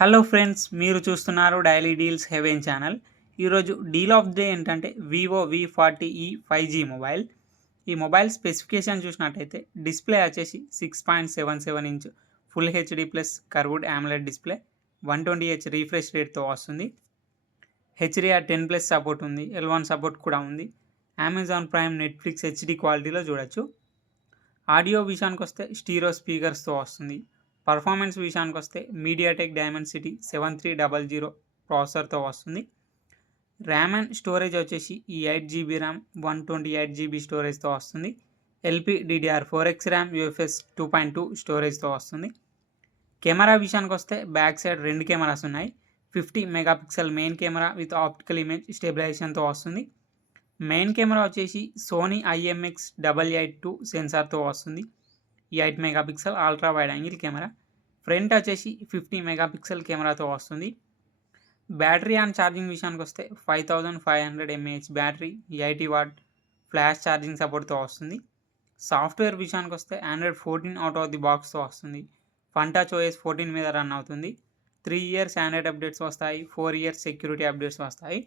Hello friends, మీరు చూస్తున్నారు daily deals heaven channel. ఈరోజు డీల్ ఆఫ్ డే ఏంటంటే వివో V40e 5G మొబైల్. ఈ మొబైల్ స్పెసిఫికేషన్ చూసినట్టయితే డిస్ప్లే వచ్చేసి 6.77 inch full HD plus curved AMOLED display, 120Hz refresh రేట్తో వస్తుంది. HDR10+ సపోర్ట్ ఉంది, L1 సపోర్ట్ కూడా ఉంది. అమెజాన్ ప్రైమ్, నెట్ఫ్లిక్స్ HD క్వాలిటీలో చూడొచ్చు. ఆడియో విషయానికి వస్తే స్టీరియో స్పీకర్స్తో వస్తుంది. పర్ఫార్మెన్స్ విషయానికి వస్తే మీడియాటెక్ డైమెన్సిటీ 7300 ప్రాసెసర్తో వస్తుంది. ర్యామ్ అండ్ స్టోరేజ్ వచ్చేసి ఈ 8GB ర్యామ్, 128GB స్టోరేజ్తో వస్తుంది. LPDDR4X ర్యామ్, UFS 2.2 స్టోరేజ్తో వస్తుంది. కెమెరా విషయానికి వస్తే బ్యాక్ సైడ్ 2 కెమెరాస్ ఉన్నాయి. 50 megapixel main camera with optical image స్టెబిలైజేషన్తో వస్తుంది. మెయిన్ కెమెరా వచ్చేసి సోనీ IMX882 సెన్సార్తో వస్తుంది. 8 megapixel ultra wide angle camera. Front వచ్చేసి 50 మెగాపిక్సెల్ కెమెరాతో వస్తుంది. బ్యాటరీ అండ్ ఛార్జింగ్ విషయానికి వస్తే 5500 mAh battery, 80W flash charging సపోర్ట్తో వస్తుంది. సాఫ్ట్వేర్ విషయానికి వస్తే Android 14 అవుట్ ఆఫ్ ది బాక్స్తో వస్తుంది. ఫంటచ్ OS 14 మీద రన్ అవుతుంది. 3 years ఆండ్రాయిడ్ అప్డేట్స్ వస్తాయి, 4 years సెక్యూరిటీ అప్డేట్స్ వస్తాయి.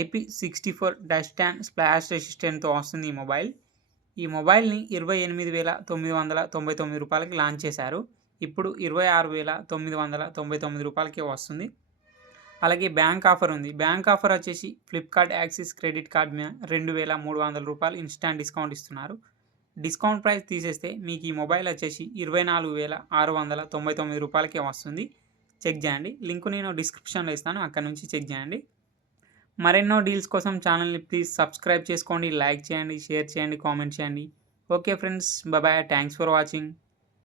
IP64-10 స్ప్లాష్ రెసిస్టెంట్తో వస్తుంది ఈ మొబైల్. ఈ మొబైల్ని 28,999 రూపాయలకి లాంచ్ చేశారు. ఇప్పుడు 26,999 రూపాయలకే వస్తుంది. అలాగే బ్యాంక్ ఆఫర్ ఉంది. బ్యాంక్ ఆఫర్ వచ్చేసి ఫ్లిప్కార్ట్ యాక్సిస్ క్రెడిట్ కార్డ్ మీద 2,300 రూపాయలు ఇన్స్టాంట్ డిస్కౌంట్ ఇస్తున్నారు. డిస్కౌంట్ ప్రైస్ తీసేస్తే మీకు ఈ మొబైల్ వచ్చేసి 24,699 రూపాయలకే వస్తుంది. చెక్ చేయండి. లింక్ నేను డిస్క్రిప్షన్లో ఇస్తాను, అక్కడ నుంచి చెక్ చేయండి. మరెన్నో డీల్స్ కోసం ఛానల్ని ప్లీజ్ సబ్స్క్రైబ్ చేసుకోండి, లైక్ చేయండి, షేర్ చేయండి, కామెంట్ చేయండి. Okay friends, bye. Thanks for watching.